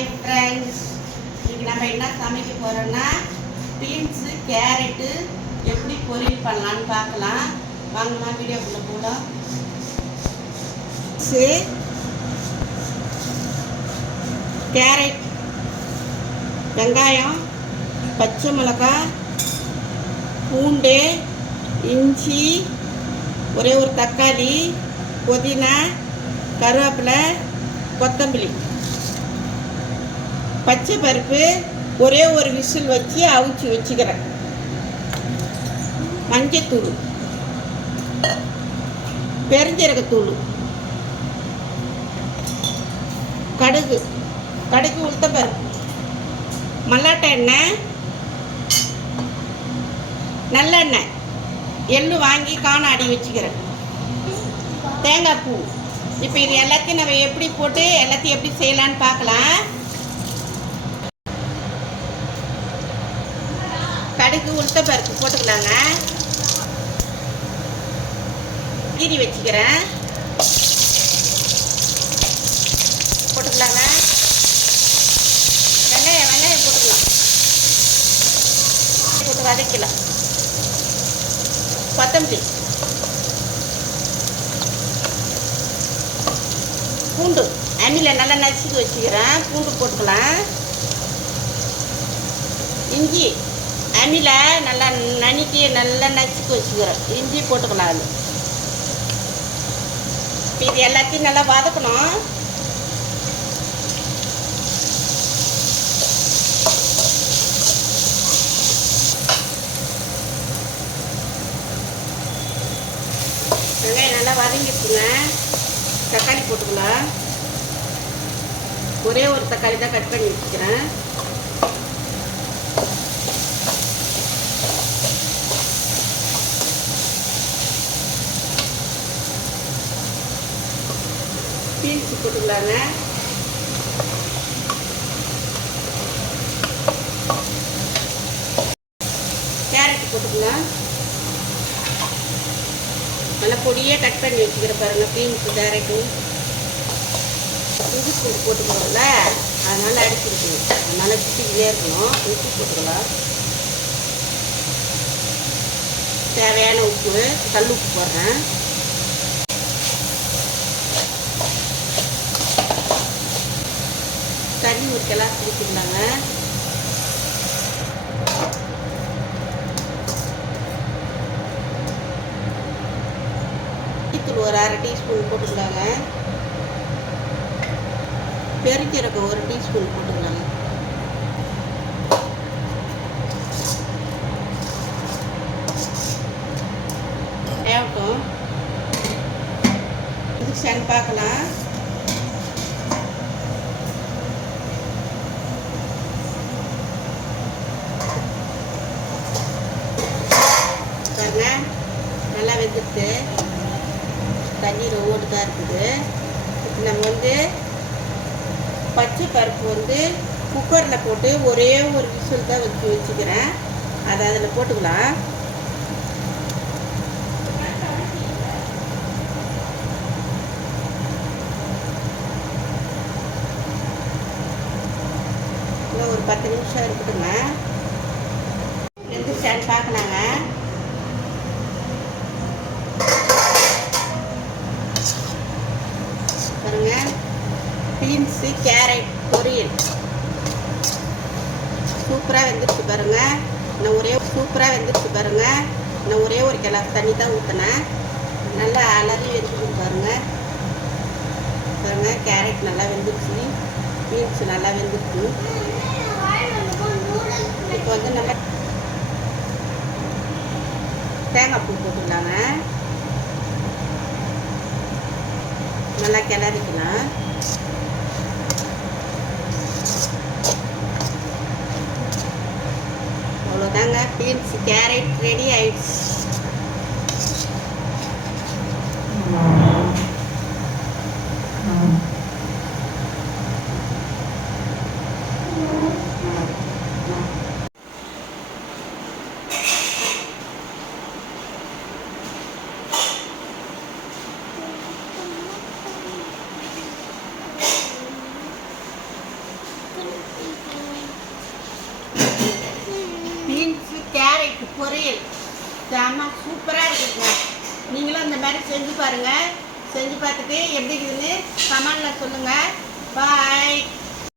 Hi friends, இன்றைக்கி நம்ம என்ன சமைக்க போகிறோன்னா பீன்ஸு கேரட்டு எப்படி பொரியல் பண்ணலான்னு பார்க்கலாம். வாங்கலாம் வீடியோக்குள்ளே போகலாம். கேரட், வெங்காயம், பச்சை மிளகாய், பூண்டு, இஞ்சி, ஒரே ஒரு தக்காளி, புதினா, கருவேப்பிலை, கொத்தமல்லி, பச்சை பருப்பு ஒரே ஒரு விசில் வச்சு அவிச்சு வச்சுக்கிறேன். மஞ்சத்தூள், பெருஞ்சீரகத்தூள், கடுகு உளுத்தம் பருப்பு, மல்லாட்டை எண்ணெய், நல்லெண்ணெய், எள்ளு வாங்கி காணாடி வச்சுக்கிறேன், தேங்காய் பூ. இப்போ இது எல்லாத்தையும் நம்ம எப்படி போட்டு எல்லாத்தையும் எப்படி செய்யலான்னு பார்க்கலாம். கடுகு உளுத்த பருப்பு போட்டுக்கலாங்க. கீரி வச்சுக்கிறேன், போட்டுக்கலாங்க. வெங்காயம் போட்டுக்கலாம், போட்டு வதக்கலாம். கொத்தமல்லி, பூண்டு அம்மியில் நல்லா நச்சுக்கு வச்சுக்கிறேன், பூண்டு போட்டுக்கலாம். இஞ்சி அம்மியில் நல்லா நனிக்கி நல்லா நச்சுக்கு வச்சுக்கிறேன், இஞ்சி போட்டுக்கலாம். அது இது எல்லாத்தையும் நல்லா வதக்கணும். வெங்காயம் நல்லா வதங்கிடுச்சுங்க. தக்காளி போட்டுக்கலாம். ஒரே ஒரு தக்காளி தான் கட் பண்ணி வச்சுக்கிறேன். பீன்ஸ் போட்டுக்கலாங்க. கேரட் போட்டுக்கலாம். நல்லா பொடியே கட் பண்ணி வச்சுக்கிற பாருங்க. பீன்ஸு கேரட்டு இஞ்சி பூண்டு போட்டுக்கிறோம்ல, அதனால் அடிச்சுருக்கு, அதனால் சுற்றிக்கிட்டே இருக்கணும். உப்பு போட்டுக்கலாம். தேவையான உப்பு, கல் உப்பு போடுறேன். தண்ணி ஒரு கிளாஸ் ஊற்றிக்கலாங்க. டீத்தூள் ஒரு அரை டீஸ்பூன் போட்டுக்கலாங்க. பெருஞ்சீரகம் ஒரு டீஸ்பூன் போட்டுக்கலாங்க. தேவட்டும் இது சென் பார்க்கலாம். நல்லா வெந்துட்டு தண்ணீர் ஓடு தான் இருக்குது. இப்போ நம்ம பச்சை பருப்பு குக்கரில் போட்டு ஒரே ஒரு விசில் தான் வச்சுக்கிறேன். அதை அதில் போட்டுக்கலாம். இன்னும் ஒரு 10 நிமிஷம் இருக்குதுங்க. ஸ்டாண்ட் பார்க்கலாங்க. பாருங்க, பீன்ஸு கேரட் பொரியல் சூப்பராக வெந்துருச்சு பாருங்க. நான் ஒரே ஒரு கிளாஸ் தண்ணி தான் ஊற்றினேன். நல்லா அலறி வெந்துருக்கு பாருங்க. கேரட் நல்லா வெந்துருச்சு, பீன்ஸ் நல்லா வெந்துருச்சு. இப்போ நம்ம தேங்காய் பூ போட்டுக்கலாங்க. நல்லா கிளறிக்கலாம். அவ்வளோதாங்க, பீன்ஸ் கேரட் ரெடி ஆயிடுச்சு. பொரியல் செம்ம சூப்பராக இருக்குதுங்க. நீங்களும் இந்த மாதிரி செஞ்சு பாருங்கள். செஞ்சு பார்த்துட்டு எப்படி இருக்குதுன்னு கமெண்டில் சொல்லுங்கள். பாய்.